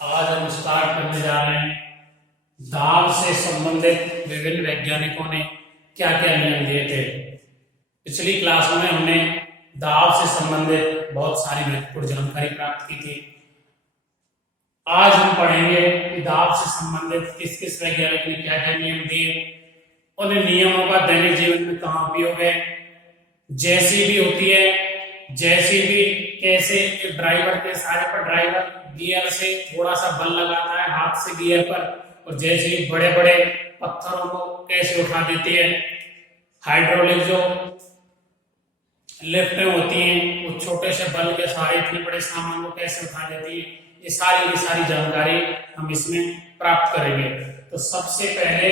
आज हम स्टार्ट करने जा रहे हैं दाब से संबंधित विभिन्न वैज्ञानिकों ने क्या क्या नियम दिए थे। पिछली क्लास में हमने दाब से संबंधित बहुत सारी महत्वपूर्ण जानकारी प्राप्त की थी। आज हम पढ़ेंगे कि दाब से संबंधित किस किस वैज्ञानिक ने क्या क्या नियम दिए, उन नियमों का दैनिक जीवन में कहाँ उपयोग है, जेसीबी होती है, जेसीबी कैसे एक ड्राइवर के सहारे पर ड्राइवर गियर से थोड़ा सा बल लगाता है हाथ से गियर पर, और जेसीबी बड़े बड़े पत्थरों को कैसे उठा देती है, हाइड्रोलिक जो लिफ्टें होती हैं वो छोटे से बल के सहारे इतने बड़े सामान को कैसे उठा देती है, ये सारी जानकारी हम इसमें प्राप्त करेंगे। तो सबसे पहले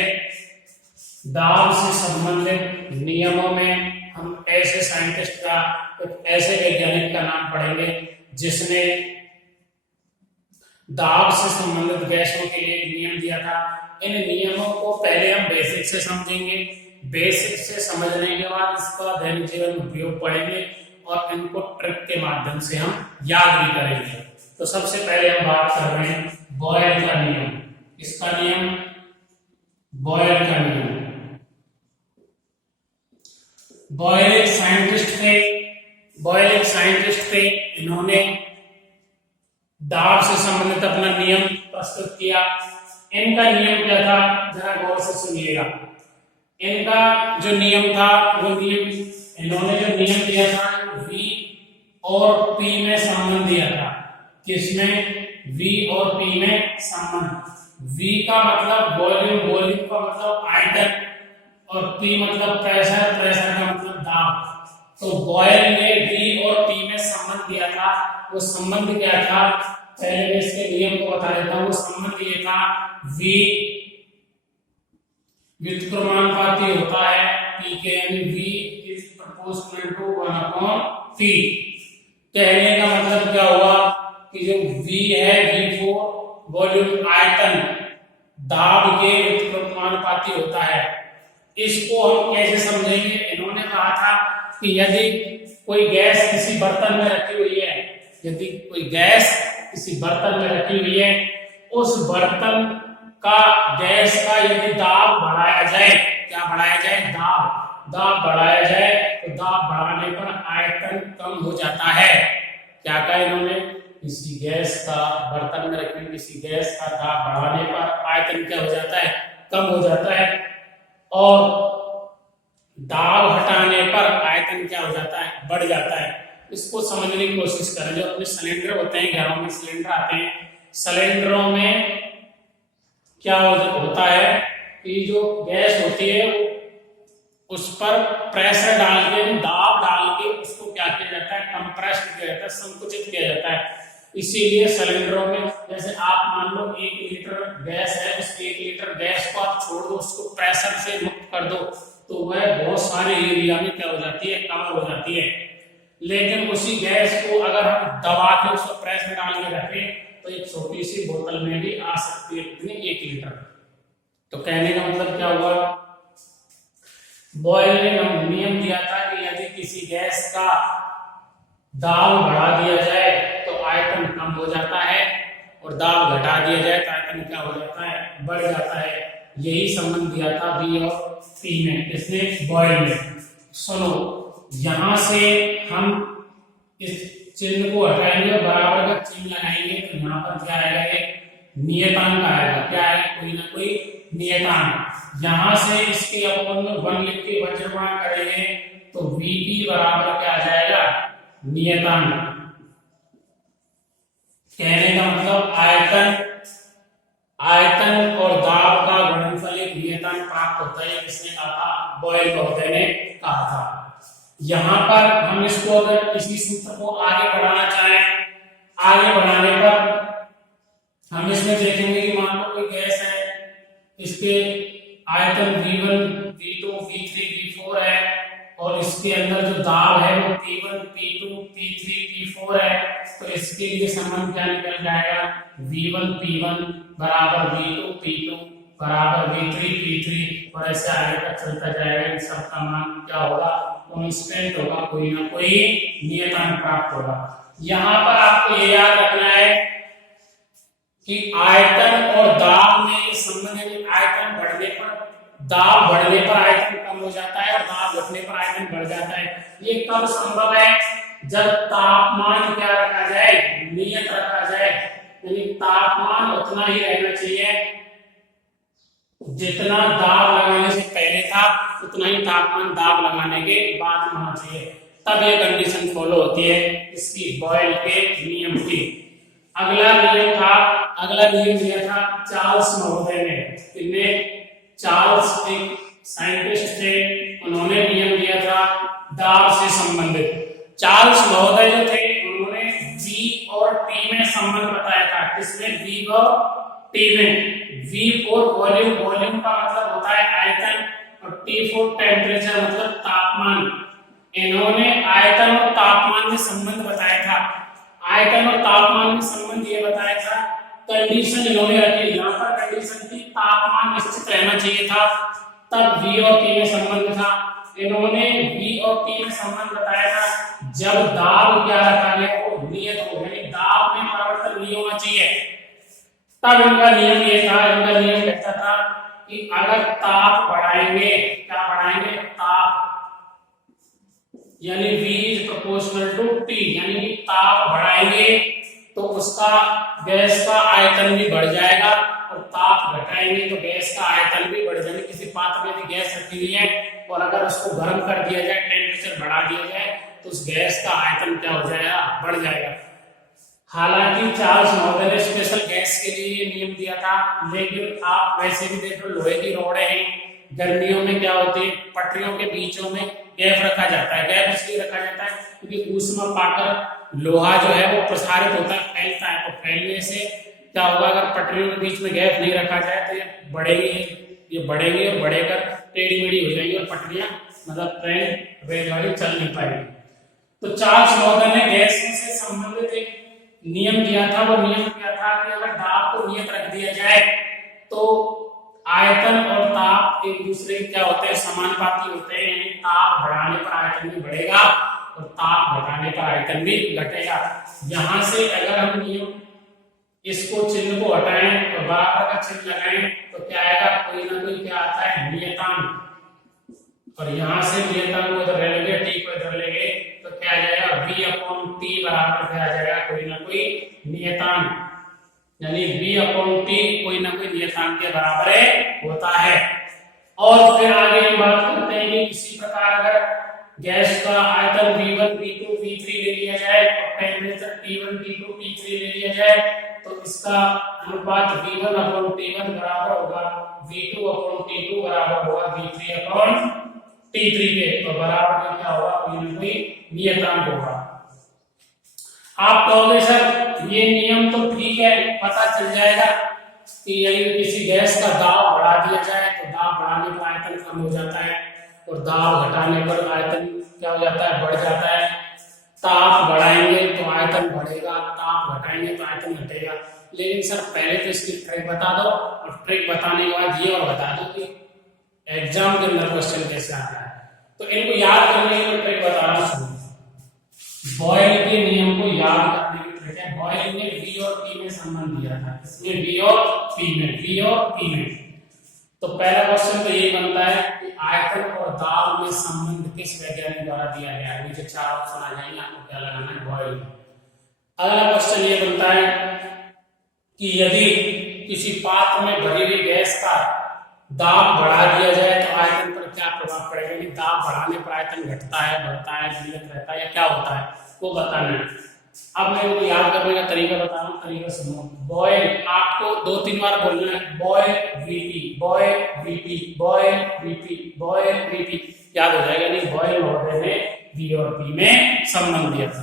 दाब से संबंधित नियमों में हम ऐसे साइंटिस्ट का, एक ऐसे वैज्ञानिक का नाम पढ़ेंगे जिसने दाब से संबंधित गैसों के लिए नियम दिया था। इन नियमों को पहले हम बेसिक से समझेंगे, बेसिक से समझने के बाद इसका दैनिक जीवन में उपयोग पढ़ेंगे और इनको ट्रिक के माध्यम से हम याद भी करेंगे। तो सबसे पहले हम बात कर रहे हैं बॉयल का नियम। इसका नियम बॉयल का नियम। बॉयल एक साइंटिस्ट थे, इन्होंने दाब से संबंधित अपना नियम प्रस्तुत किया। इनका नियम क्या था, जरा गौर से सुनिएगा। इनका जो नियम था वो नियम, इन्होंने जो नियम दिया था V और P में संबंध दिया था। किसमें? V और P में संबंध। V का मतलब वॉल्यूम, वॉल्यूम का मतलब आयतन, और P मतलब प्रेशर, प्रेशर का मतलब दाब। तो बॉयल ने V और P में संबंध दिया था। वो संबंध क्या था, पहले मैं इसके नियम को बता देता हूँ। वो संबंध ये था, V व्युत्क्रमानुपाती होता है P के, यानी V is proportional to 1/P। कहने का मतलब क्या हुआ कि जो V है, V4 वॉल्यूम आयतन दाब के व्युत्क्रमानुपाती होता है। इसको हम कैसे समझेंगे? इन्होंने कहा था कि यदि कोई गैस किसी बर्तन में रखी हुई है, यदि कोई गैस किसी बर्तन में रखी हुई है, उस बर्तन का गैस का यदि दाब बढ़ाया जाए, क्या बढ़ाया जाए? दाब बढ़ाया जाए, तो दाब बढ़ाने पर आयतन कम हो जाता है। क्या कहा इन्होंने? किसी गैस का, बर्तन में रखी हुई किसी गैस का दाब बढ़ाने पर आयतन क्या हो जाता है? कम हो जाता है। और दाब हटाने पर आयतन क्या हो जाता है? बढ़ जाता है। इसको समझने की कोशिश करें। जो अपने सिलेंडर होते हैं, घरों में सिलेंडर आते हैं, सिलेंडरों में क्या होता है कि जो गैस होती है उस पर प्रेशर डाल के, दाब डाल के उसको क्या किया जाता है? कंप्रेस किया जाता है, संकुचित किया जाता है। इसीलिए सिलेंडरों में, जैसे आप मान लो 1 लीटर गैस है, उस 1 लीटर गैस को आप छोड़ दो, उसको प्रेशर से मुक्त कर दो, तो वह बहुत सारे एरिया में क्या हो जाती है? कवर हो जाती है। लेकिन उसी गैस को अगर हम दबा के उसको प्रेस में डाल के रखें तो एक छोटी सी बोतल में भी आ सकती है, कितनी? 1 लीटर। तो कहने का मतलब क्या हुआ, बॉयल ने नियम दिया था कि यदि किसी गैस का दाब बढ़ा दिया जाए तो आयतन कम हो जाता है, और दाब घटा दिया जाए तो आयतन क्या हो जाता है? बढ़ जाता है। यही संबंध दिया था V और P में, इसने बॉयल में। सुनो, यहां से हम इस चिन्ह को हटाएंगे और बराबर का चिन्ह लगाएंगे, तो यहाँ पर क्या आएगा? एक नियतांक आएगा। क्या आएगा? कोई ना कोई नियतांक। यहां से इसके अपन 1 लिख के वज्रमान करेंगे तो VP बराबर क्या आ जाएगा? नियतांक। कहने का मतलब आयतन और दाब का गुणनफल एक नियतांक प्राप्त होता है। किसने कहा था? बॉयल महोदय ने कहा था। यहां पर हम इसको अगर इसी सूत्र को आगे बढ़ाना चाहें, आगे बढ़ाने पर हम इसमें देखेंगे कि मान लो कोई गैस है, इसके आयतन V1, V2, V3, V4 है, और इसके अंदर जो दाब है वो P1, P2, P3, P4 है। तो इसके लिए संबंध क्या निकल जाएगा? V1 P1 बराबर V2 P2 बराबर V3 P3, और ऐसे आगे तक चलता जाएगा। इन सब का मान क्या होगा? कांस्टेंट होगा, कोई ना कोई नियतांक प्राप्त होगा। यहाँ पर आपको ये याद रखना है कि आयतन और दाब में ये संबंध, यानी आयतन बढ़ने पर दाब बढ़ने पर आयतन कम हो जाता है और दाब घटने पर आयतन बढ़ जाता है। ये कब संभव है? जब तापमान क्या रखा जाए, नियत रखा जाए, यानी तापमान उतना ही रहना चाहिए जितना दाब लगाने से पहले था, उतना ही तापमान दाब लगाने के बाद होना चाहिए, तब ये कंडीशन फॉलो होती है इसकी, बॉयल के नियम की। अगला नियम दिया था चार्ल्स महोदय ने। इनने चार्ल्स एक साइंटिस्ट थे, उन्होंने नियम दिया था दाब से संबंधित। चार्ल्स महोदय जो थे उन्होंने V और T में संबंध बताया था। किसमें? V और T में। V फॉर वॉल्यूम, वॉल्यूम का मतलब होता है आयतन, और T फॉर टेम्परेचर मतलब तापमान। इन्होंने आयतन और तापमान में संबंध बताया था। आयतन और तापमान में संबंध ये बताया था, कंडीशन इन्होंने रखी, यहाँ पर कंडीशन थी तापमान निश्चित रहना चाहिए था, तब V और T में संबंध था। इन्होंने V और T में संबंध बताया था जब दाब क्या रखा गया हो, नियत हो, यानी दाब में परिवर्तन नहीं होना चाहिए, तब इनका नियम ये था। इनका नियम कहता था कि अगर ताप बढ़ाएंगे, क्या बढ़ाएंगे? ताप, यानी V is proportional to T, यानी कि ताप बढ़ाएंगे तो उसका गैस का आयतन भी बढ़ जाएगा, और ताप घटाएंगे तो गैस का आयतन भी बढ़ जाएगा। किसी पात्र में भी गैस रखी हुई है और अगर उसको गर्म कर दिया जाए, टेम्परेचर बढ़ा दिया जाए, तो उस गैस का आयतन क्या हो जाएगा? बढ़ जाएगा। हालांकि चार्ल्स महोदय ने स्पेशल गैस के लिए नियम दिया था, लेकिन आप वैसे भी देखो लोहे की रोडें हैं, गर्मियों में क्या होती है, पटरियों के बीचों में गैप रखा जाता है। गैप इसलिए रखा जाता है क्योंकि ऊष्मा पाकर लोहा जो है वो प्रसारित होता है, फैलता है, तो फैलने से क्या होगा, अगर पटरियों के बीच में गैप नहीं रखा जाए तो ये बढ़ेगी और बढ़ेकर टेढ़ी मेढ़ी हो जाएगी और पटरियां मतलब ट्रेन रेलगाड़ी चल नहीं पाएगी। तो चार्ल्स महोदय ने गैस से संबंधित एक नियम दिया था। वो नियम क्या था कि अगर दाब को नियत रख दिया जाए तो आयतन और ताप एक दूसरे क्या होते हैं? समानुपाती होते हैं, यानी ताप बढ़ाने पर आयतन भी बढ़ेगा और ताप घटाने पर आयतन भी घटेगा। यहां से अगर हम नियम इसको चिन्ह को हटाएं और बराबर का चिन्ह लगाएं तो क्या आएगा? कोई ना कोई क्या आता है? नियतांक। और यहां से नियतांक को इधर ले लेंगे, T को इधर लेंगे तो क्या आ जाएगा? V/T बराबर क्या आ जाएगा? कोई ना कोई नियतांक, यानी V/T कोई ना कोई नियतांक के बराबर होता है। और फिर आगे हम बात करते हैं कि इसी प्रकार अगर गैस का आयतन V1, V2, V3 ले लिया जाए और टेम्परेचर T1, T2, T3 ले लिया जाए तो इसका अनुपात V1/T1 बराबर होगा V2/T2 बराबर होगा V3/T3 के, तो बराबर क्या होगा? कोई ना कोई नियतांक होगा। आप कहोगे सर ये नियम तो ठीक है, पता चल जाएगा कि यदि किसी गैस का दाब बढ़ा दिया जाए तो दाब बढ़ाने पर आयतन कम हो जाता है और दाब घटाने पर आयतन क्या हो जाता है? बढ़ जाता है। ताप बढ़ाएंगे तो आयतन बढ़ेगा, ताप घटाएंगे तो आयतन घटेगा। लेकिन सर पहले तो इसकी ट्रिक बता दो, और ट्रिक बताने के बाद ये और बता दो कि एग्जाम के अंदर क्वेश्चन कैसे आता है। तो इनको याद करने की ट्रिक बता रहा हूं। बॉयल के नियम को याद करने की ट्रिक है। बॉयल ने V और T में संबंध दिया था। इसमें V और T में तो पहला क्वेश्चन तो ये बनता है कि आयतन और दाब में संबंध किस वैज्ञानिक द्वारा दिया गया है। नीचे चार ऑप्शन आ जाएंगे, आपको क्या लगाना है? बॉयल। अगला क्वेश्चन ये बनता है कि यदि किसी पात्र में भरी हुई गैस का दाब बढ़ा दिया जाए तो आयतन पर क्या प्रभाव पड़ेगा? यानी दाब बढ़ाने पर आयतन घटता है, बढ़ता है, नियत रहता है या क्या होता है, वो बताना है। अब मैं वो याद करने का तरीका बता रहा हूँ, तरीका सुनो। बॉयल आपको 2-3 बार बोलना है, boil VP, boil VP, boil VP, boil VP, याद हो जाएगा। नहीं, बॉयल महोदय ने V और P में संबंध दिया था।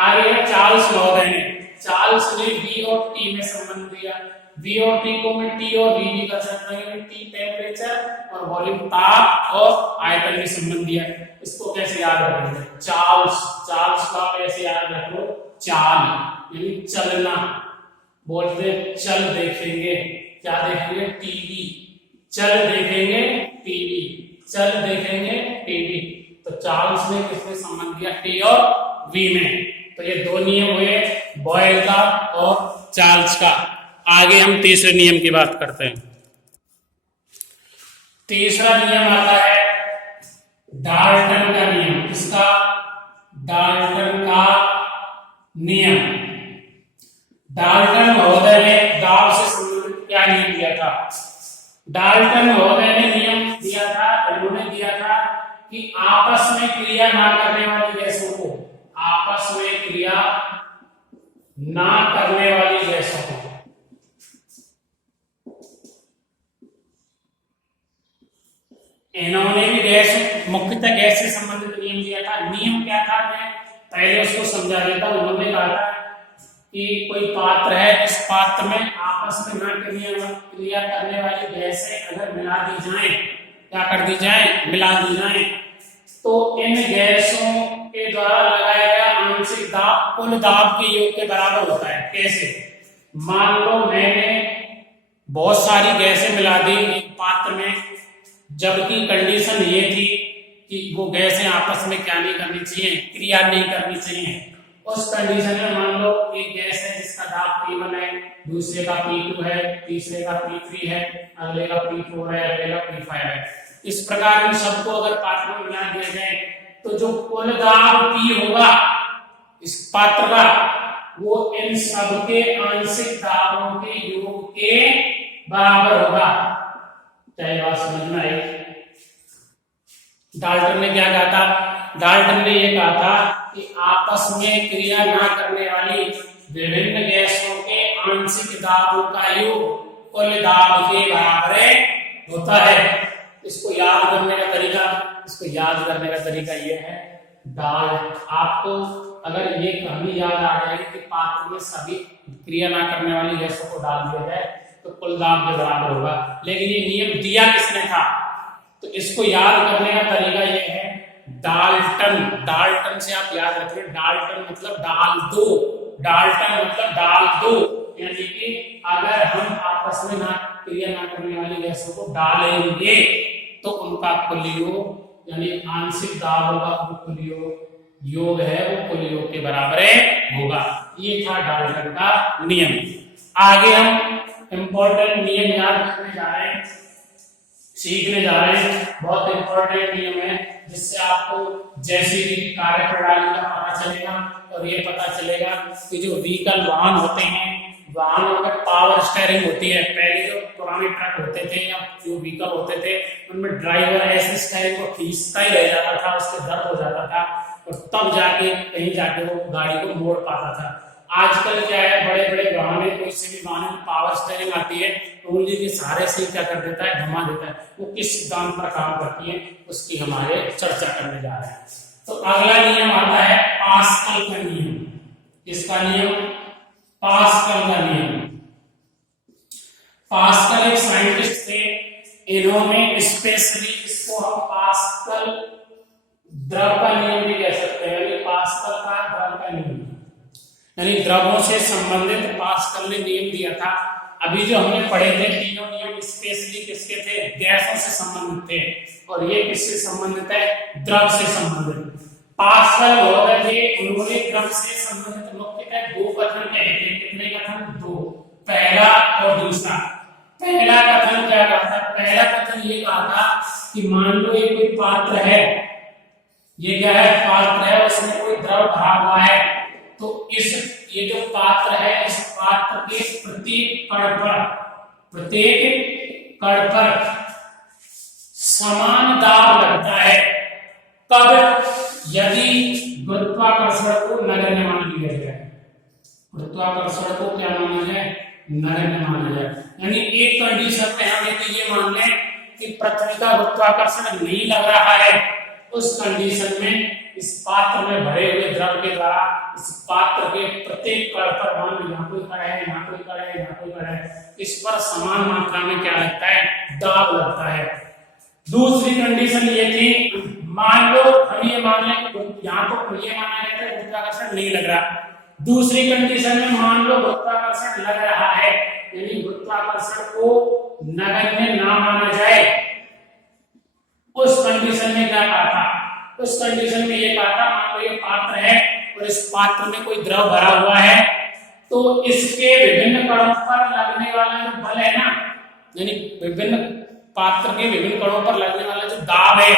आगे चार्ल्स महोदय ने, चार्ल्स ने V और T में संबंध दिया। V और T को मैं T और V भी कर सकता हूँ, T टेम्परेचर और वॉल्यूम ताप और आयतन में संबंध दिया। इसको कैसे याद रखेंगे? चार्ल्स का कैसे याद रख लो? चाल, यानी चलना। बोलते चल देखेंगे, क्या देखेंगे? टीवी। चल देखेंगे टीवी, चल देखेंगे टीवी। तो चार्ल्स ने किसमें संबंध दिया? T और V में। तो ये दो नियम हुए, बॉयल का और चार्ल्स का। आगे हम तीसरे नियम की बात करते हैं। तीसरा नियम आता है डाल्टन का नियम। किसका? डाल्टन का नियम। डाल्टन महोदय ने दाब से संबंधित क्या नियम दिया था? डाल्टन महोदय ने नियम दिया था, उन्होंने दिया था कि आपस में क्रिया ना करने वाली गैसों को, आपस में क्रिया ना करने वाली गैसों को इन्होंने भी गैस, मुख्यतः गैस से संबंधित नियम दिया था। नियम क्या था, मैं पहले उसको समझा देता हूं। उन्होंने कहा था कि कोई पात्र है, इस पात्र में आपस में ना क्रिया करने वाली गैसें अगर मिला दी जाएं, क्या कर दी जाए? मिला दी जाए, तो इन गैसों के द्वारा लगाया गया आंशिक दाब कुल दाब के योग के बराबर होता है। कैसे? मान लो मैंने बहुत सारी गैसें मिला दी एक पात्र में, जबकि कंडीशन ये थी कि वो गैसें आपस में क्या नहीं करनी चाहिए? क्रिया नहीं करनी चाहिए। उस कंडीशन में मान लो एक गैस है जिसका दाब P1 है, दूसरे का P2 है, तीसरे का P3 है, अगले का P4 है, अगले का P5 है। इस प्रकार इन सबको अगर पात्र में मिला दिया जाए तो जो कुल दाब P होगा इस पात्र का, वो इन सबके आंशिक दाबों के योग के बराबर होगा। चाहे बात समझ में आई? डाल्टन ने क्या कहा था? डाल्टन ने ये कहा था कि आपस में क्रिया ना करने वाली विभिन्न गैसों के आंशिक दाबों का योग कुल दाब के बराबर होता है। इसको याद करने का तरीका, ये है आपको अगर ये कहानी याद आ जाएगी कि पात्र में सभी क्रिया ना करने वाली गैसों को डाल दिया जाए तो कुल दाब के बराबर होगा। लेकिन ये नियम दिया किसने था? तो इसको याद करने का तरीका ये है डाल्टन। डाल्टन से आप याद रखिए, डाल्टन मतलब डाल दो, डाल्टन मतलब डाल दो, यानी कि अगर हम आपस में ना क्रिया ना करने वाली गैसों को डालेंगे तो उनका कुल योग यानी आंशिक दाब होगा, वो कुल योग है वो कुल योग के बराबर होगा। ये था डाल्टन का नियम। आगे हम इंपॉर्टेंट नियम याद रखने जा रहे हैं, सीखने जा रहे हैं। बहुत इंपॉर्टेंट नियम है जिससे आपको जैसी कार्य प्रणाली का पता चलेगा और ये पता चलेगा कि जो व्हीकल वाहन होते हैं, वाहनों में पावर स्टीयरिंग होती है। पहले जो पुराने ट्रक होते थे या जो व्हीकल होते थे उनमें ड्राइवर ऐसे स्टीयरिंग को खींचता ही रह जाता था, उसके दर्द हो जाता था और तब जाके कहीं जाके वो गाड़ी को मोड़ पाता था। आजकल क्या है, बड़े बड़े वाहन, कोई से भी वाहन में पावर स्टीयरिंग आती है, उंगली के सहारे से क्या कर देता है, घुमा देता है। वो किस सिद्धांत पर काम करती है उसकी हमारे चर्चा करने जा रहे हैं। तो अगला नियम आता है पास्कल का नियम। किसका नियम? पास्कल का नियम। पास्कल एक साइंटिस्ट थे, इन्होंने स्पेशली इसको हम पास्कल द्रव का नियम भी कह सकते हैं, यानी पास्कल का द्रव का नियम, यानी द्रवों से संबंधित पास्कल ने नियम दिया था। अभी जो हमने पढ़े थे तीनों नियम स्पेशली किसके थे? गैसों से संबंधित थे, और ये किससे संबंधित है? द्रव से संबंधित। पास्कल महोदय थे, उन्होंने द्रव से संबंधित मुख्यतः दो कथन कहे थे। कितने कथन? दो, पहला और दूसरा। पहला कथन क्या कहा था? पहला कथन ये कहा था कि मान लो ये कोई पात्र है, ये क्या है? पात्र है, उसमें कोई द्रव भरा हुआ है, तो ये जो पात्र है, इस पात्र के प्रत्येक कण पर समान दाब लगता है। कब? यदि गुरुत्वाकर्षण को नगण्य मान लिया जाए। गुरुत्वाकर्षण को क्या माना जाए? नगण्य माना जाए। यानी एक कंडीशन में हम ये मान लें कि पृथ्वी का गुरुत्वाकर्षण नहीं लग रहा है, उस कंडीशन में इस पात्र में भरे हुए द्रव के द्वारा इस पात्र के प्रत्येक कण पर, मान लो यहाँ कोई कण है, यहाँ कोई कण है, यहाँ कोई कण है, इस पर समान मात्रा में क्या लगता है? दाब लगता है। दूसरी कंडीशन ये थी, मान लो हम ये मान लें, यहाँ तो ये माना जाता है गुरुत्वाकर्षण नहीं लग रहा। दूसरी कंडीशन में मान लो गुरुत्वाकर्षण लग रहा है, यानी गुरुत्वाकर्षण को नगण्य ना माना जाए। उस कंडीशन में क्या कहा था? उस कंडीशन में ये कहा था, मान लो ये पात्र है और इस पात्र में कोई द्रव भरा हुआ है, तो इसके विभिन्न कणों पर लगने वाला जो बल है ना, यानी विभिन्न पात्र के विभिन्न कणों पर लगने वाला जो दाब है,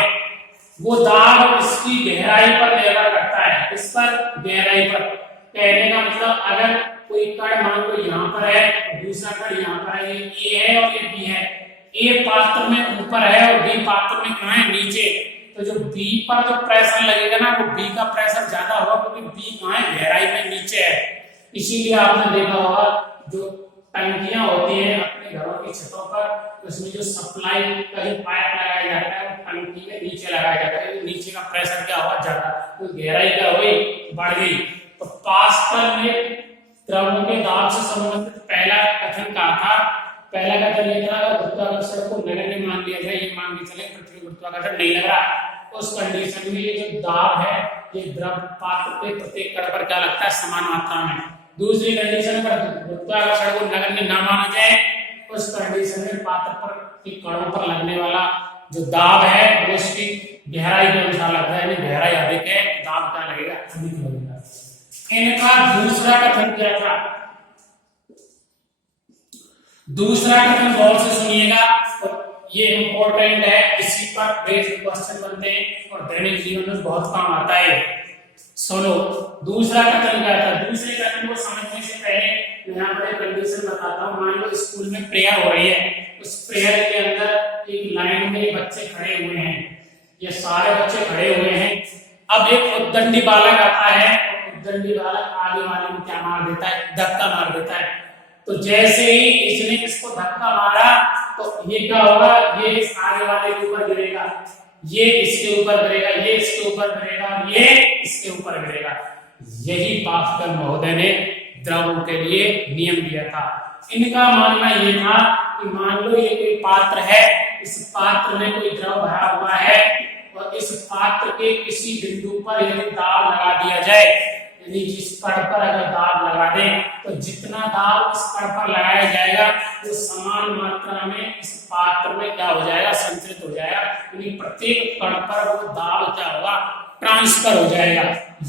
वो दाब इसकी गहराई पर निर्भर करता है। इस पर गहराई पर कहने का मतलब, अगर कोई कण मान लो यहाँ पर है और दूसरा कण यहाँ पर है, ये ए है और ये बी है, ए पात्र में ऊपर है और बी पात्र में कहाँ है, नीचे, तो जो बी पर जो प्रेशर लगेगा ना, वो बी का प्रेशर ज्यादा होगा क्योंकि बी कहाँ है, गहराई में नीचे है। इसीलिए आपने देखा होगा जो टंकियां होती हैं अपने घरों की छतों पर, उसमें जो सप्लाई का जो पाइप लगाया जाता है वो टंकी के नीचे लगाया जाता है, तो नीचे का प्रेशर क्या हुआ, ज्यादा, तो गहराई क्या हुई, बढ़ गई। तो पास्कल ने द्रवों के दाब से संबंधित पहला कथन कहा था। पहला कथन ये था, गुरुत्वाकर्षण को नगण्य मान लिया जाए, ये मान के चले पृथ्वी गुरुत्वाकर्षण नहीं लग रहा, उस कंडीशन में ये जो दाब है ये द्रव पात्र के प्रत्येक कण पर क्या लगता है, समान मात्रा में। दूसरी कंडीशन पर गुरुत्वाकर्षण को नगण्य ना माना जाए, उस कंडीशन में पात्र पर के कणों पर लगने वाला जो दाब है वो उसकी गहराई के अनुसार लगता है, गहराई अधिक है दाब क्या लगेगा, अधिक लगेगा। इनका दूसरा कथन क्या था, दूसरा कथन गौर से सुनिएगा, ये इंपॉर्टेंट है, इसी पर बेस्ड क्वेश्चन बनते हैं और दैनिक जीवन में बहुत काम आता है। सुनो, दूसरा कथन क्या था। दूसरे कथन को समझने से पहले मैं यहाँ पर एक कंडीशन बताता हूँ। मान लो स्कूल में प्रेयर हो रही है, उस प्रेयर के अंदर एक लाइन में बच्चे खड़े हुए हैं, ये सारे बच्चे खड़े हुए हैं। अब एक उद्दंडी बालक आता है, उद्दंडी बालक आगे वाले को क्या मार देता है, धक्का मार देता है। तो जैसे ही इसने इसको धक्का मारा तो ये क्या होगा, ये इस आगे वाले के ऊपर गिरेगा, ये इसके ऊपर गिरेगा, ये इसके ऊपर गिरेगा, ये इसके ऊपर गिरेगा। यही पास्कल महोदय ने द्रवों के लिए नियम दिया था। इनका मानना ये था कि मान लो ये कोई पात्र है, इस पात्र में कोई द्रव भरा हुआ है और इस पात्र के किसी बिंदु पर यदि दाब लगा दिया जाए, यानी जिस कण पर अगर दाब लगा दें तो जितना दाब इस कण पर लगाया जाएगा वो समान मात्रा में इस पात्र में क्या हो जाएगा, संचरित हो जाएगा, यानी प्रत्येक कण पर वो दाब क्या होगा, ट्रांसफर हो जाएगा।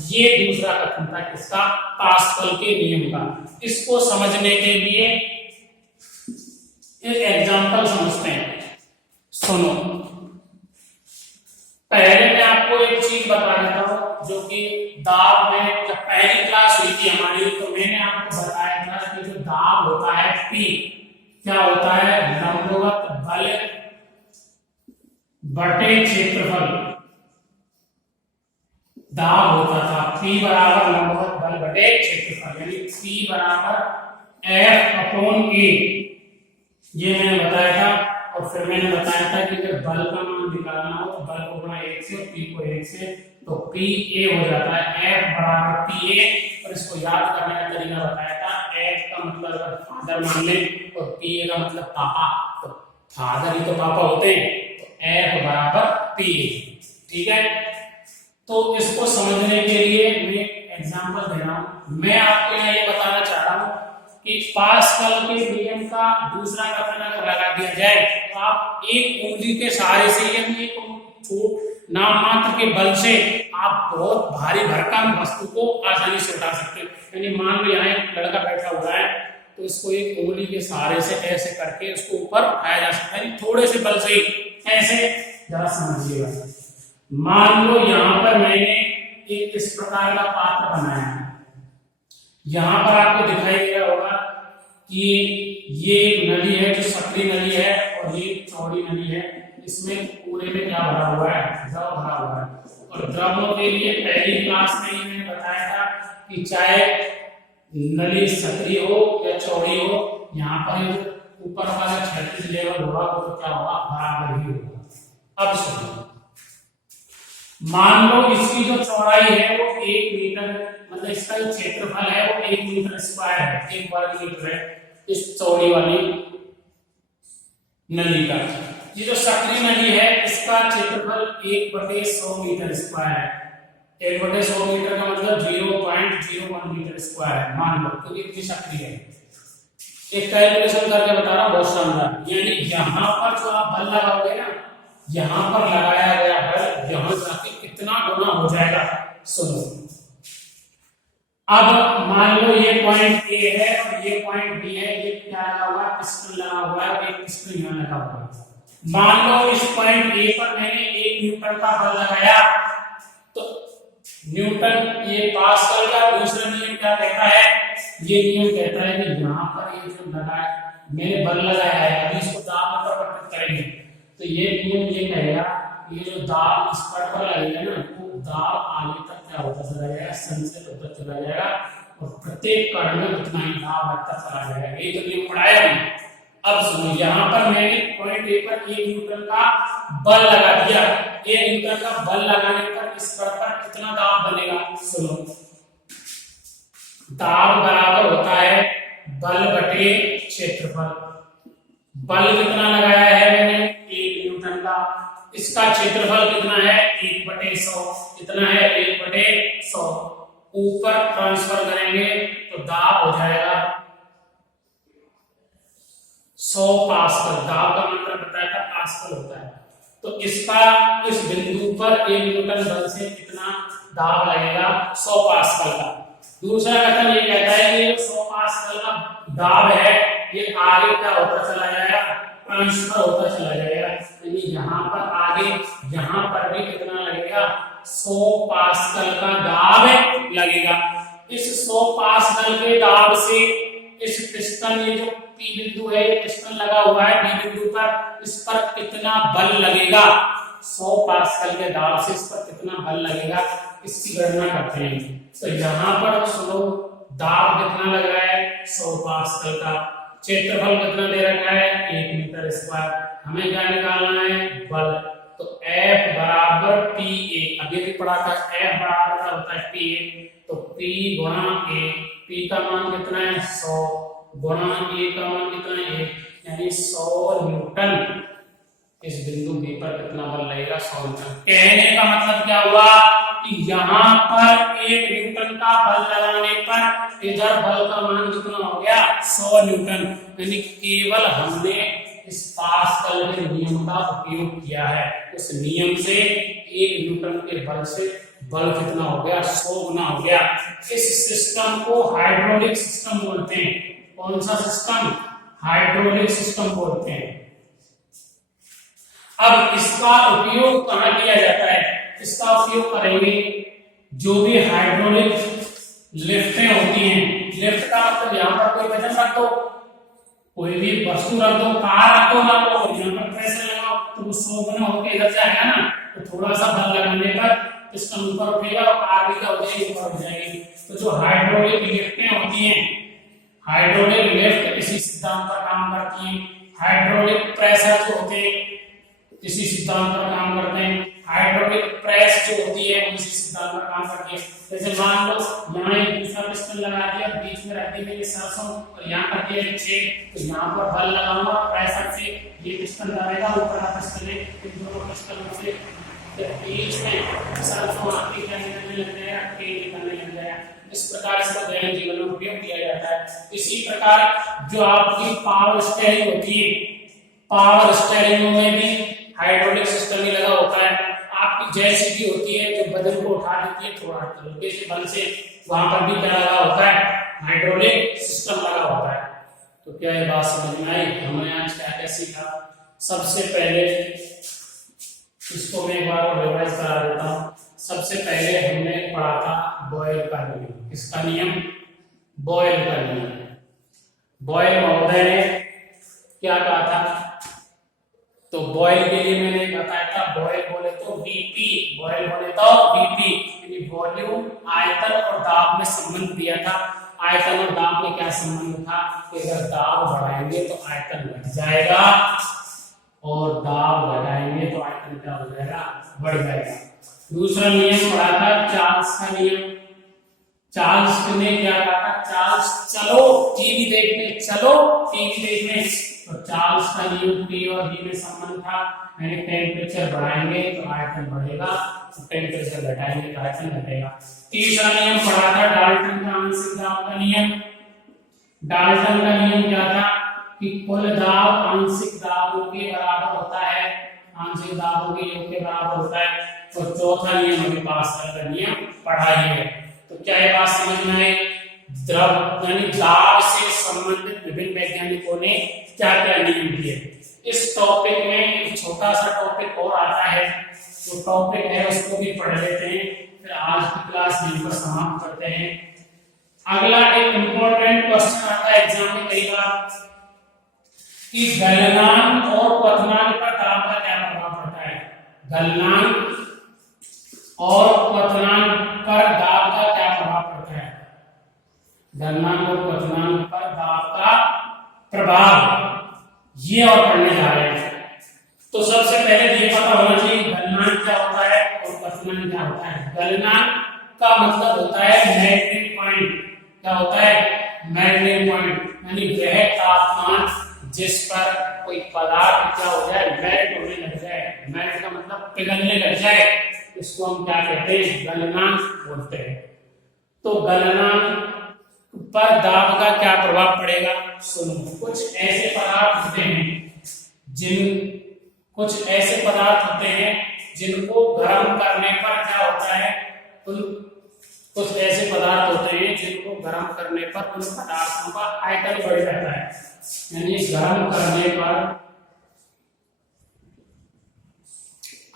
ये दूसरा कथन था किसका, पास्कल के नियम का। इसको समझने के लिए एक एग्जांपल समझते हैं। सुनो, पहले मैं आपको एक चीज बता देता हूं जो कि दाब में जब पहली क्लास हुई थी हमारी, तो मैंने आपको बताया था कि जो दाब होता है P, क्या होता है, लंबवत बल बटे क्षेत्रफल। दाब होता था P बराबर लंबवत बल बटे क्षेत्रफल, यानी P बराबर F/A, ये मैंने बताया था। और फिर मैंने बताया था कि जब बल का मान निकालना हो तो बल को गुणा 1 से और P को 1 से, तो PA हो जाता है F बराबर PA। और इसको याद करने का तरीका बताया था, F का मतलब अगर फादर मान ले और PA का मतलब पापा, तो फादर ही तो पापा होते हैं, तो F बराबर PA, ठीक है। तो इसको समझने के लिए मैं एग्जांपल दे रहा हूं। मैं आपको यहाँ ये बताना चाह रहा हूं कि पास्कल के नियम का दूसरा कथन अगर लगा दिया जाए तो आप एक उंगली के सहारे से, यानी एक नाम मात्र के बल से आप बहुत भारी भरकम वस्तु को आसानी से उठा सकते हैं। यानी मान लो यहाँ एक लड़का बैठा हुआ है, तो इसको एक उंगली के सहारे से ऐसे करके उसको ऊपर उठाया जा सकता है, थोड़े से बल से ही। ऐसे जरा समझिएगा, मान लो यहाँ पर मैंने एक इस प्रकार का पात्र बनाया है, यहां पर आपको दिखाई दे रहा होगा कि ये एक नली है जो सकरी नली है और ये चौड़ी नली है। इसमें पूरे में क्या भरा हुआ है, द्रव भरा हुआ है। और द्रवों के लिए पहली क्लास में ही मैंने बताया था कि चाहे नली सकरी हो या चौड़ी हो, यहाँ पर ऊपर वाला क्षैतिज लेवल होगा तो क्या होगा, बराबर ही होगा। अब सुनो, मान लो इसकी जो चौड़ाई है वो 1 मीटर, मतलब इसका जो क्षेत्रफल है वो 1 मीटर स्क्वायर है, 1 वर्ग मीटर है इस चौड़ी वाली नली का। ये जो सकरी नली है इसका क्षेत्रफल 1/100 मीटर स्क्वायर है। 1/100 मीटर का मतलब 0.01 मीटर स्क्वायर है, मान लो, क्योंकि इतनी सकरी है। एक कैलकुलेशन करके बता रहा हूं, बहुत शानदार। यानी यहाँ पर जो आप बल लगाओगे ना, यहाँ पर लगाया गया बल यहाँ जाके कितना गुना हो जाएगा, सुनो। अब मान लो ये पॉइंट ए है और ये पॉइंट बी है, ये क्या लगा हुआ है, पिस्टन लगा हुआ है और एक पिस्टन यहाँ लगा हुआ है। मान लो इस पॉइंट ए पर मैंने 1 न्यूटन का बल लगाया, तो न्यूटन ये पास्कल का दूसरा नियम क्या कहता है, ये नियम कहता है कि यहाँ पर ये जो लगा है मैंने बल लगाया है, अभी इसको दाब में परिवर्तित करेंगे तो ये नियम ये कहेगा ये जो दाब इस पर लगेगा ना, वो दाब आगे तक क्या होता चला जाएगा, संचय होता चला जाएगा और प्रत्येक कण में उतना ही दाब बढ़ता चला जाएगा। ये तो नियम पढ़ाया हमने। अब सुनो, यहाँ पर मैंने पॉइंट ए पर 1 न्यूटन का बल लगा दिया, 1 न्यूटन का बल लगाने पर इस पर कितना दाब बनेगा, सुनो, दाब बराबर होता है बल बटे क्षेत्रफल। बल कितना लगाया है मैंने, 1 न्यूटन का, इसका क्षेत्रफल कितना है, 1/100, कितना है 1/100, ऊपर ट्रांसफर करेंगे तो दाब हो जाएगा 100 पास्कल। दाब का मतलब बताया था पास्कल होता है, तो इसका इस बिंदु पर 1 न्यूटन बल से कितना दाब लगेगा, 100 पास्कल का। दूसरा कथन ये कहता है कि 100 पास्कल का दाब है ये आगे क्या होता चला जाएगा, ट्रांसफर होता चला जाएगा, यानी यहाँ पर आगे यहाँ पर भी कितना लगेगा, 100 पास्कल का दाब लगेगा। इस 100 पास्कल के दाब से इस पिस्टन, ये जो पी बिंदु है, ये पिस्टन लगा हुआ है बी बिंदु पर, इस पर कितना बल लगेगा, 100 पास्कल के दाब से इस पर कितना बल लगेगा, इसकी गणना करते हैं। तो यहाँ पर सुनो, दाब कितना लग रहा है, 100 पास्कल का, क्षेत्रफल कितना दे रखा है, 1 मीटर स्क्वायर, हमें क्या निकालना है, बल। तो F बराबर PA, अभी भी पढ़ा था, F बराबर क्या होता है, PA, तो P गुणा A, P का मान कितना है 100 गुणा A का मान कितना है 1, यानी 100 न्यूटन इस बिंदु B पर कितना बल लगेगा, 100 न्यूटन। कहने का मतलब क्या हुआ कि यहाँ पर 1 न्यूटन का बल लगाने पर इधर बल का मान कितना हो गया, 100 न्यूटन, यानी केवल हमने इस पास्कल के नियम का उपयोग किया है, उस नियम से 1 न्यूटन के बल से बल कितना हो गया, 100 गुना हो गया। इस सिस्टम को हाइड्रोलिक सिस्टम बोलते हैं। कौन सा सिस्टम, हाइड्रोलिक सिस्टम बोलते हैं। अब इसका उपयोग कहां किया जाता है, इसका उपयोग करेंगे जो भी हाइड्रोलिक लिफ्टें होती हैं। लिफ्ट का मतलब यहाँ पर कोई वजन रख दो, कोई भी वस्तु रख दो, कार रख दो, मान लो यहाँ पर प्रेशर लगाओ तो वो 100 गुना होकर इधर जाएगा ना, तो थोड़ा सा बल लगाने पर सिस्टम ऊपर उठेगा और कार भी क्या हो जाएगी, ऊपर उठ जाएगी। तो जो हाइड्रोलिक लिफ्टें होती हैं, हाइड्रोलिक लिफ्ट इसी सिद्धांत पर काम करती हैं। हाइड्रोलिक प्रेशर जो होते हैं इसी सिद्धांत पर काम करते हैं। हाइड्रोलिक प्रेस जो होती है उसी सिद्धांत पर काम करती है। जैसे मान लो यहाँ एक दूसरा पिस्टन लगा दिया, बीच में रख दी गई सरसों और यहाँ कर दिया एक छेद, तो यहाँ पर बल लगाऊंगा प्रेशर से, ये पिस्टन लगाएगा, ऊपर का पिस्टन है, इन दोनों पिस्टनों से बीच में सरसों आपकी क्या निकलने लग जाएगा, तेल निकलने लग जाएगा। इस प्रकार इसका दैनिक जीवन में उपयोग किया जाता है। इसी प्रकार जो आपकी पावर स्टीयरिंग होती है, पावर स्टीयरिंग में भी हाइड्रोलिक सिस्टम ही लगा होता है। आपकी जेसीबी होती है जो वजन को उठा देती है, थोड़ा हल्के से बल से, वहां पर भी क्या लगा होता है, हाइड्रोलिक सिस्टम लगा होता है। तो क्या ये बात समझ में आई, हमने आज क्या क्या सीखा। सबसे पहले इसको मैं एक बार और रिवाइज करा देता हूँ। सबसे पहले हमने पढ़ा था बॉयल का नियम। किसका नियम, बॉयल का नियम। बॉयल महोदय ने क्या कहा था, तो बॉयल के लिए मैंने बताया था, बॉयल बोले तो बीपी, बॉयल बोले तो बीपी, यानी वॉल्यूम, आयतन और दाब में संबंध दिया था। आयतन और दाब में क्या संबंध था कि अगर दाब बढ़ाएंगे तो आयतन बढ़ जाएगा और दाब घटाएंगे तो आयतन क्या हो जाएगा, बढ़ जाएगा। दूसरा नियम पढ़ा था चार्ल्स का नियम। चार्ल्स ने क्या कहा था, चार्ल्स चलो टीवी देखने, चलो टीवी देखने, तो चार्ल्स का नियम T और V में संबंध था, यानी टेम्परेचर बढ़ाएंगे तो आयतन बढ़ेगा, तो टेम्परेचर घटाएंगे तो आयतन घटेगा। तीसरा नियम पढ़ा था डाल्टन का आंशिक दाब का नियम। डाल्टन का नियम क्या था कि कुल दाब आंशिक दाबों के बराबर होता है, आंशिक दाबों के योग के बराबर होता है। तो चौथा नियम अभी पास्कल का नियम पढ़ा ही है। तो क्या ये बात समझ में आई? द्रव यानी दाब से संबंधित विभिन्न वैज्ञानिकों ने क्या क्या नियम दिए। इस टॉपिक में एक छोटा सा टॉपिक और आता है, जो टॉपिक है उसको भी पढ़ लेते हैं, फिर आज की क्लास यहीं पर समाप्त करते हैं। अगला एक इंपॉर्टेंट क्वेश्चन आता है एग्जाम में कई बार कि गलनांक और क्वथनांक पर दाब का क्या प्रभाव पड़ता है। गलनांक और क्वथनांक पर दाब का क्या प्रभाव पड़ता है। गलनांक और क्वथनांक पर दाब का प्रभाव ये और पढ़ने जा रहे हैं। तो सबसे पहले ये पता होना चाहिए गलनांक क्या होता है और क्वथनांक क्या होता है। गलनांक का मतलब होता है मेल्टिंग पॉइंट। क्या होता है? मेल्टिंग पॉइंट, यानी वह तापमान जिस पर कोई पदार्थ क्या हो जाए, मेल्ट होने लग जाए। मेल्ट का मतलब पिघलने लग जाए, इसको हम क्या कहते हैं? गलनांक बोलते हैं। तो गलनांक पर दाब का क्या प्रभाव पड़ेगा? सुनो, कुछ ऐसे पदार्थ होते हैं जिनको गर्म करने पर क्या होता है? कुछ ऐसे पदार्थ होते हैं जिनको गर्म करने पर उन पदार्थों का आयतन बढ़ जाता है, यानी गर्म करने पर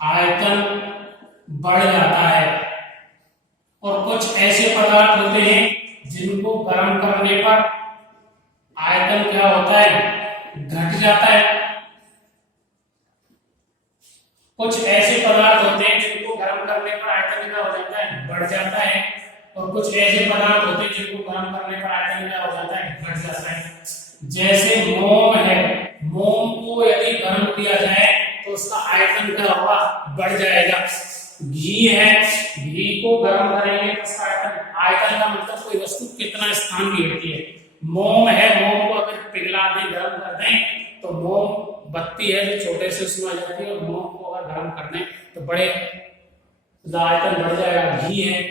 आयतन बढ़ जाता है। और कुछ ऐसे पदार्थ होते हैं जिनको गर्म करने पर आयतन क्या होता है? घट जाता है। कुछ ऐसे पदार्थ होते हैं जिनको गर्म करने पर आयतन क्या हो जाता है? बढ़ जाता है। और कुछ ऐसे पदार्थ होते हैं जिनको गर्म करने पर आयतन क्या हो जाता है? घट जाता है। जैसे मोम है, मोम को यदि गर्म किया जाए तो उसका आयतन क्या होगा? बढ़ जाएगा। घी है, घी को गर्म करेंगे तो उसका आयतन का मतलब कोई वस्तु कितना स्थान घेरती है। मोम है, मोम को अगर पिघला दें, गर्म कर दें तो मोम बत्ती है जो छोटे से उसमें आ जाती है, और मोम को अगर गर्म कर दें तो बड़े आयतन बढ़ जाएगा। घी है।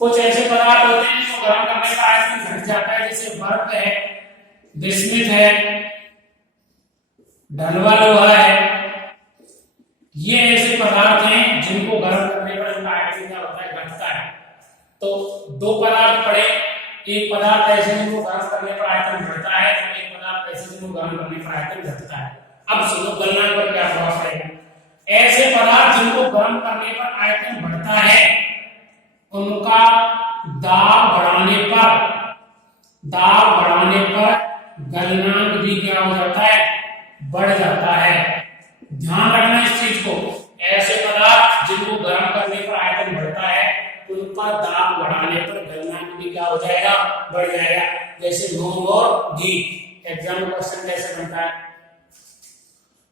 कुछ ऐसे पदार्थ होते हैं जो गर्म करने का आयतन घट जाता है, जैसे बर्फ है, बिस्मिथ है, ढलवा लोहा है। ये ऐसे पदार्थ हैं जिनको गर्म करने पर उनका आयतन क्या होता है? घटता है। तो दो पदार्थ पड़े, एक पदार्थ ऐसे जिनको गर्म करने पर आयतन बढ़ता है, एक पदार्थ ऐसे जिनको गर्म करने पर आयतन घटता है। अब सुनो गलनांक पर क्या प्रभाव पड़ेगा। ऐसे पदार्थ जिनको गर्म करने पर आयतन बढ़ता है उनका दाब बढ़ाने पर गलनांक भी क्या हो जाता है? बढ़ जाता है। ध्यान रखना इस चीज को। ऐसे पदार्थ जिनको गर्म करने पर आयतन बढ़ता है उनका दाब बढ़ाने पर गलनांक भी क्या हो जाएगा? बढ़ जाएगा। जैसे मोम और घी। एग्जाम में क्वेश्चन कैसे बनता है?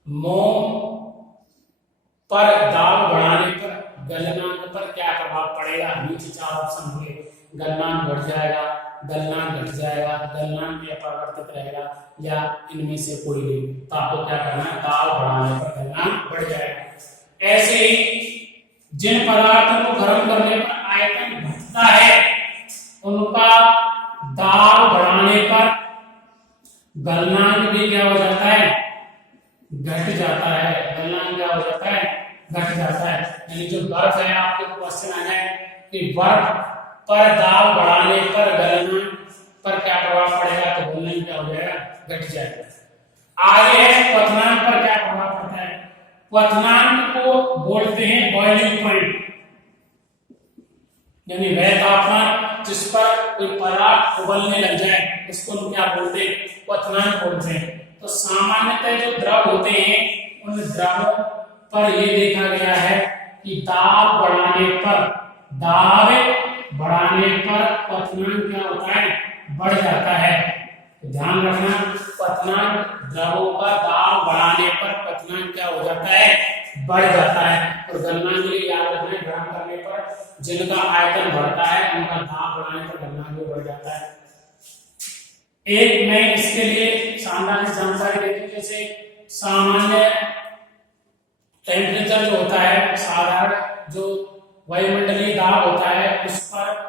मोम पर दाब बढ़ाने पर गलनांक पर क्या प्रभाव पड़ेगा? नीचे चार ऑप्शन होंगे। गलनांक बढ़ जाएगा, गलनांक घट जाएगा, गलनांक अपरिवर्तित रहेगा, या इनमें से कोई नहीं। तो आपको क्या करना है? दाब बढ़ाने पर गलनांक बढ़ जाएगा। ऐसे ही जिन पदार्थों को गर्म करने पर आयतन घटता है उनका दाब बढ़ाने पर गलनांक भी क्या हो जाता है? घट जाता है। गलनांक क्या हो जाता है? घट जाता है। यानी जो बर्फ है, आपके क्वेश्चन आ जाए कि बर्फ पर दाब बढ़ाने पर गलनांक पर क्या प्रभाव पड़ेगा, तो गलनांक क्या हो जाएगा? घट जाएगा। आगे है क्वथनांक पर क्या प्रभाव पड़ता है। क्वथनांक को बोलते हैं बॉइलिंग पॉइंट, यानी वह तापमान जिस पर कोई पदार्थ उबलने लग जाए उसको हम क्या बोलते हैं? क्वथनांक बोलते हैं। तो सामान्यतः जो द्रव होते हैं उन द्रवों पर यह देखा गया है कि दाब बढ़ाने पर क्वथनांक क्या होता है? बढ़ जाता है। ध्यान रखना, क्वथनांक द्रवों का दाब बढ़ाने पर क्वथनांक क्या हो जाता है? बढ़ जाता है। और गलनांक के लिए याद रखना, गर्म करने पर जिनका आयतन बढ़ता है उनका दाब बढ़ाने पर गलनांक भी बढ़ जाता है। एक मैं इसके लिए शानदार जानकारी देती हूं। जैसे सामान्य टेम्परेचर जो होता है, साधारण जो वायुमंडलीय दाब होता है, उस पर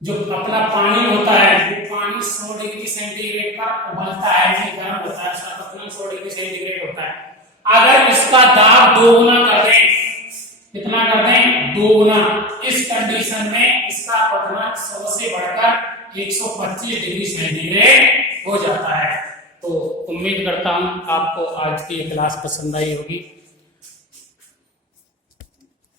जो अपना पानी होता है, वो पानी 100 डिग्री सेंटीग्रेड पर उबलता है, गर्म होता है, उसका तापमान 100 डिग्री सेंटीग्रेड होता है। अगर इसका दाब 2 गुना कर दें, कितना कर दें? 2 गुना। इस कंडीशन में इसका अपघटन 100 से बढ़कर 125 डिग्री सेंटीग्रेड हो जाता है। तो उम्मीद करता हूं आपको आज की क्लास पसंद आई होगी।